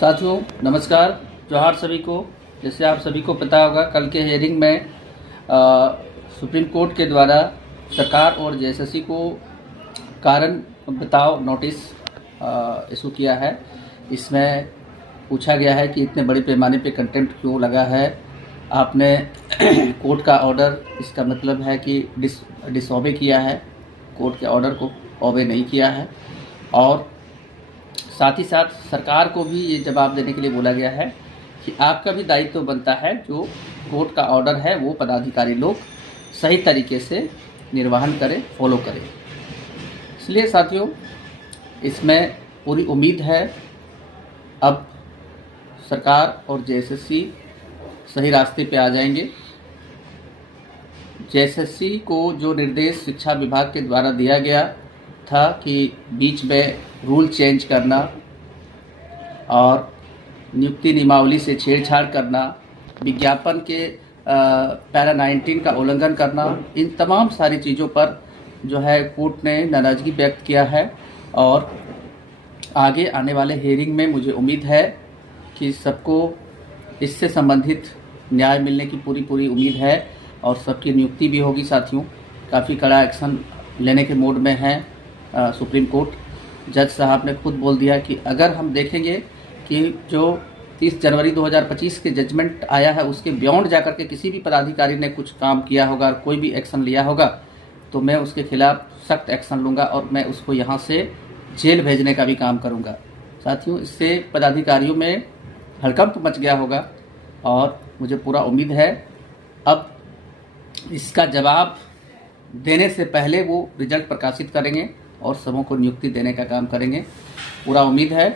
साथियों नमस्कार, जोहार सभी को। जैसे आप सभी को पता होगा, कल के हियरिंग में सुप्रीम कोर्ट के द्वारा सरकार और जेएसएससी को कारण बताओ नोटिस इशू किया है। इसमें पूछा गया है कि इतने बड़े पैमाने पे कंटेम्प्ट क्यों लगा है। आपने कोर्ट का ऑर्डर, इसका मतलब है कि डिसओबे किया है, कोर्ट के ऑर्डर को ओबे नहीं किया है। और साथ ही साथ सरकार को भी ये जवाब देने के लिए बोला गया है कि आपका भी दायित्व तो बनता है, जो कोर्ट का ऑर्डर है वो पदाधिकारी लोग सही तरीके से निर्वहन करें, फॉलो करें। इसलिए साथियों, इसमें पूरी उम्मीद है अब सरकार और जेएसएससी सही रास्ते पे आ जाएंगे। जेएसएससी को जो निर्देश शिक्षा विभाग के द्वारा दिया गया था कि बीच में रूल चेंज करना और नियुक्ति नियमावली से छेड़छाड़ करना, विज्ञापन के पैरा 19 का उल्लंघन करना, इन तमाम सारी चीज़ों पर जो है कोर्ट ने नाराज़गी व्यक्त किया है। और आगे आने वाले हियरिंग में मुझे उम्मीद है कि सबको इससे संबंधित न्याय मिलने की पूरी उम्मीद है और सबकी नियुक्ति भी होगी। साथियों, काफ़ी कड़ा एक्शन लेने के मोड में है सुप्रीम कोर्ट। जज साहब ने खुद बोल दिया कि अगर हम देखेंगे कि जो 30 जनवरी 2025 के जजमेंट आया है उसके बियॉन्ड जाकर के किसी भी पदाधिकारी ने कुछ काम किया होगा, कोई भी एक्शन लिया होगा, तो मैं उसके खिलाफ सख्त एक्शन लूँगा और मैं उसको यहाँ से जेल भेजने का भी काम करूँगा। साथियों, इससे पदाधिकारियों में हड़कंप मच गया होगा और मुझे पूरा उम्मीद है अब इसका जवाब देने से पहले वो रिजल्ट प्रकाशित करेंगे और सबों को नियुक्ति देने का काम करेंगे। पूरा उम्मीद है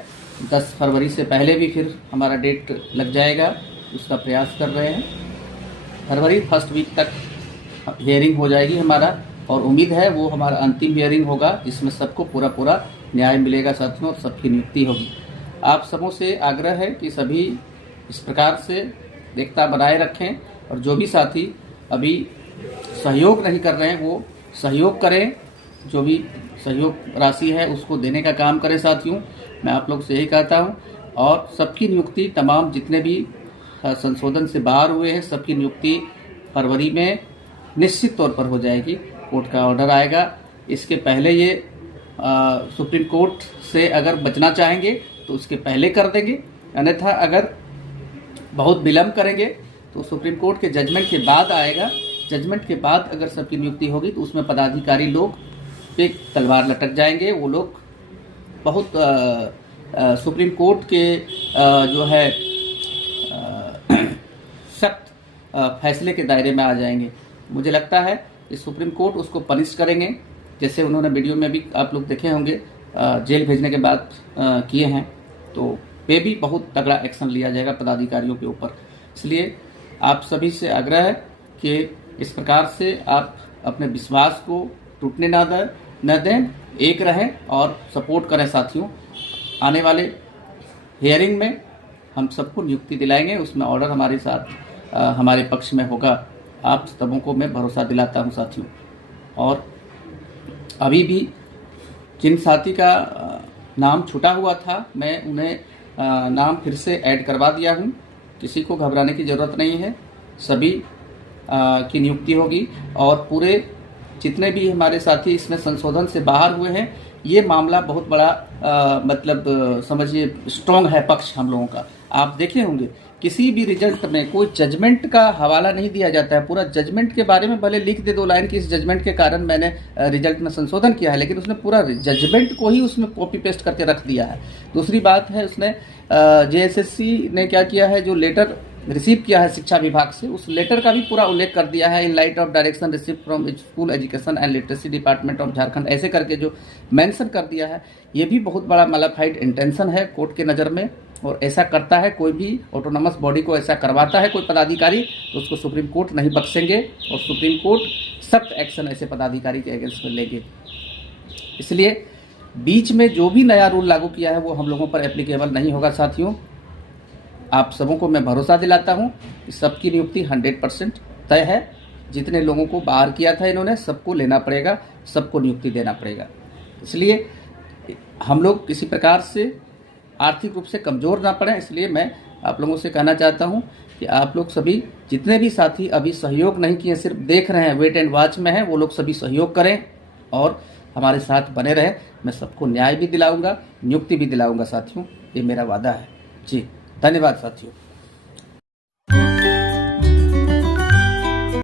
10 फरवरी से पहले भी फिर हमारा डेट लग जाएगा, उसका प्रयास कर रहे हैं। फरवरी फर्स्ट वीक तक हियरिंग हो जाएगी हमारा, और उम्मीद है वो हमारा अंतिम हियरिंग होगा जिसमें सबको पूरा न्याय मिलेगा साथियों, और सबकी नियुक्ति होगी। आप सबों से आग्रह है कि सभी इस प्रकार से एकता बनाए रखें और जो भी साथी अभी सहयोग नहीं कर रहे हैं वो सहयोग करें, जो भी सहयोग राशि है उसको देने का काम करें। साथियों, मैं आप लोग से यही कहता हूं, और सबकी नियुक्ति, तमाम जितने भी संशोधन से बाहर हुए हैं सबकी नियुक्ति फरवरी में निश्चित तौर पर हो जाएगी। कोर्ट का ऑर्डर आएगा, इसके पहले ये सुप्रीम कोर्ट से अगर बचना चाहेंगे तो उसके पहले कर देंगे, अन्यथा अगर बहुत विलम्ब करेंगे तो सुप्रीम कोर्ट के जजमेंट के बाद आएगा। जजमेंट के बाद अगर सबकी नियुक्ति होगी तो उसमें पदाधिकारी लोग पे तलवार लटक जाएंगे। वो लोग बहुत सुप्रीम कोर्ट के जो है सख्त फैसले के दायरे में आ जाएंगे। मुझे लगता है कि सुप्रीम कोर्ट उसको पनिश करेंगे, जैसे उन्होंने वीडियो में भी आप लोग देखे होंगे जेल भेजने के बाद किए हैं, तो पे भी बहुत तगड़ा एक्शन लिया जाएगा पदाधिकारियों के ऊपर। इसलिए आप सभी से आग्रह है कि इस प्रकार से आप अपने विश्वास को टूटने न दें, एक रहें और सपोर्ट करें। साथियों, आने वाले हियरिंग में हम सबको नियुक्ति दिलाएंगे, उसमें ऑर्डर हमारे साथ हमारे पक्ष में होगा। आप सबों को मैं भरोसा दिलाता हूं साथियों। और अभी भी जिन साथी का नाम छूटा हुआ था, मैं उन्हें नाम फिर से ऐड करवा दिया हूं। किसी को घबराने की ज़रूरत नहीं है, सभी की नियुक्ति होगी। और पूरे जितने भी हमारे साथी इसमें संशोधन से बाहर हुए हैं, ये मामला बहुत बड़ा मतलब समझिए स्ट्रॉन्ग है पक्ष हम लोगों का। आप देखे होंगे किसी भी रिजल्ट में कोई जजमेंट का हवाला नहीं दिया जाता है। पूरा जजमेंट के बारे में भले लिख दे 2 लाइन कि इस जजमेंट के कारण मैंने रिजल्ट में संशोधन किया है, लेकिन उसने पूरा जजमेंट को ही उसमें कॉपी पेस्ट करके रख दिया है। दूसरी बात है, उसने जेएसएससी ने क्या किया है, जो लेटर रिसीव किया है शिक्षा विभाग से, उस लेटर का भी पूरा उल्लेख कर दिया है। In light of direction receive from school education and literacy department of Jharkhand, ऐसे करके जो मेंशन कर दिया है, ये भी बहुत बड़ा मैलिफाइड इंटेंशन है कोर्ट के नज़र में। और ऐसा करता है कोई भी ऑटोनोमस बॉडी को, ऐसा करवाता है कोई पदाधिकारी, तो उसको सुप्रीम कोर्ट नहीं बख्शेंगे और सुप्रीम कोर्ट सख्त एक्शन ऐसे पदाधिकारी के अगेंस्ट में लेंगे। इसलिए बीच में जो भी नया रूल लागू किया है वो हम लोगों पर एप्लीकेबल नहीं होगा। साथियों, आप सबों को मैं भरोसा दिलाता हूं कि सबकी नियुक्ति 100% तय है। जितने लोगों को बाहर किया था इन्होंने, सबको लेना पड़ेगा, सबको नियुक्ति देना पड़ेगा। इसलिए हम लोग किसी प्रकार से आर्थिक रूप से कमज़ोर ना पड़ें। इसलिए मैं आप लोगों से कहना चाहता हूं कि आप लोग सभी जितने भी साथी अभी सहयोग नहीं किए, सिर्फ देख रहे हैं, वेट एंड वॉच में हैं, वो लोग सभी सहयोग करें और हमारे साथ बने रहें। मैं सबको न्याय भी दिलाऊंगा, नियुक्ति भी दिलाऊंगा साथियों, ये मेरा वादा है जी। धन्यवाद साथियों।